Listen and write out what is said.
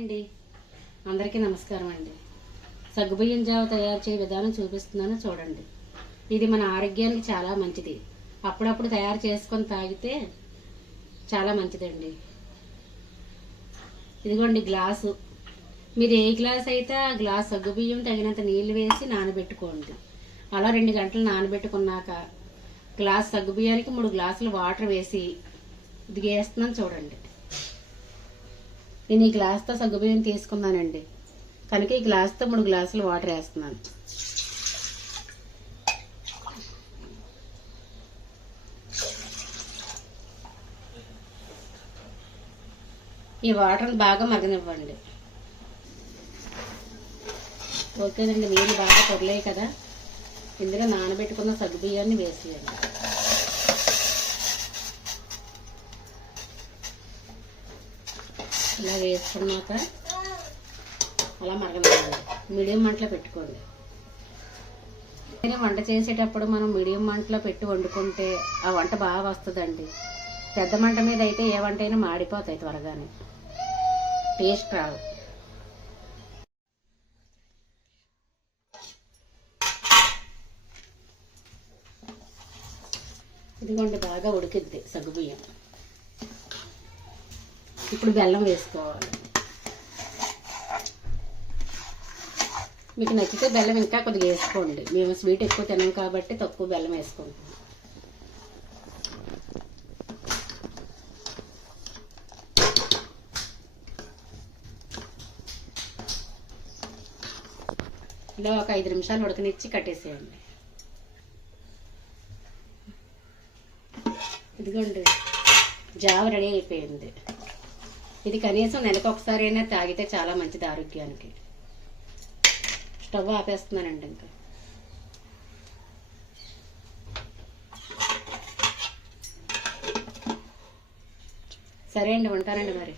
అండి, అందరికీ నమస్కారం అండి. సగ్గుబియ్యం జావ తయారు చేయ విధానం చూపిస్తున్నాను చూడండి. ఇది మన ఆరోగ్యానికి చాలా మంచిది. అప్పుడప్పుడు తయారు చేసుకొని తాగితే చాలా మంచిదండి. ఇదిగోండి గ్లాసు. మీరు ఏ గ్లాస్ అయితే ఆ గ్లాస్ సగ్గుబియ్యం తగినంత నీళ్లు వేసి నానబెట్టుకోండి. అలా 2 గంటలు నానబెట్టుకున్నాక గ్లాస్ సగ్గుబియ్యానికి 3 గ్లాసులు వాటర్ వేసి ఇది వేస్తున్నాను చూడండి. నేను ఈ గ్లాస్తో సగ్గుబియ్యం తీసుకున్నానండి కనుక ఈ గ్లాస్తో 3 గ్లాసులు వాటర్ వేస్తున్నాను. ఈ వాటర్ని బాగా మగ్గనివ్వండి. ఓకేనండి, నీళ్ళు బాగా పొరలేయి కదా, ఇందులో నానబెట్టుకున్న సగ్గుబియ్యాన్ని వేసేయండి. ఇలా వేసుకున్నాక అలా మరగనివ్వండి. మీడియం మంటలో పెట్టుకోండి. వంట చేసేటప్పుడు మనం మీడియం మంటలో పెట్టి వండుకుంటే ఆ వంట బాగా వస్తుందండి. పెద్ద మంట మీద అయితే ఏ వంట అయినా మాడిపోతాయి, త్వరగానే టేస్ట్ రాదు. ఇదిగోండి బాగా ఉడికిద్ది సగ్గుబియ్యం. ఇప్పుడు బెల్లం వేసుకోవాలి. మీకు నచ్చితే బెల్లం ఇంకా కొద్దిగా వేసుకోండి. మేము స్వీట్ ఎక్కువ తినాం కాబట్టి తక్కువ బెల్లం వేసుకుంటాం. ఇలా ఒక 5 నిమిషాలు ఉడకనిచ్చి కట్టేసేయండి. ఇదిగోండి జావ రెడీ అయిపోయింది. ఇది కనీసం నెలకు ఒకసారి అయినా తాగితే చాలా మంచిది ఆరోగ్యానికి. స్టవ్ ఆపేస్తున్నానండి. ఇంకా సరే అండి, ఉంటానండి మరి.